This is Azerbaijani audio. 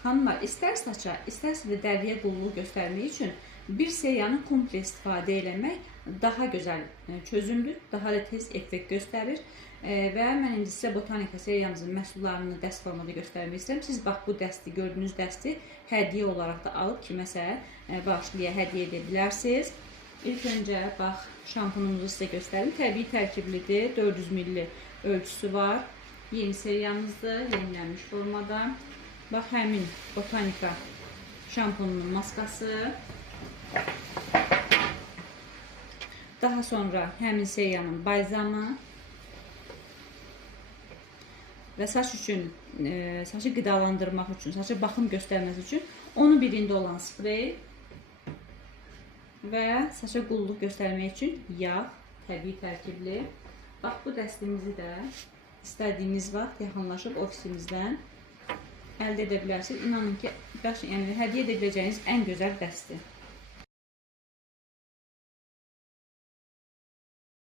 Xanımlar, istər saça, istərsə də dəriyə qulluq göstərmək üçün bir seriyanı komple istifadə eləmək daha gözəl çözümdür, daha da tez effekt göstərir. Və mən indi sizə Botanika seriyamızın məhsullarını dəst formada göstərmək istəyirəm. Siz bax bu dəsti, gördüyünüz dəsti hədiyyə olaraq da alıb kiməsə bağışlıya hədiyyə edə bilərsiniz. İlk öncə bax şampunumuzu sizə göstərim. Təbii tərkiblidir, 400 ml ölçüsü var. Yeni seriyamızdır, yenilənmiş formada. Bax həmin Botanika şampununun maskası. Daha sonra həmin seriyanın balzamı. Və saç üçün, saçı qidalandırmaq üçün, saça baxım göstərməsi üçün onun birində olan sprey və saça qulluq göstərmək üçün yağ, təbii tərkibli. Bax bu dəstimizi də istədiyiniz vaxt yaxınlaşıb ofisimizdən əldə edə bilərsiniz. İnanın ki, yəni hədiyyə edə biləcəyiniz ən gözəl dəstir.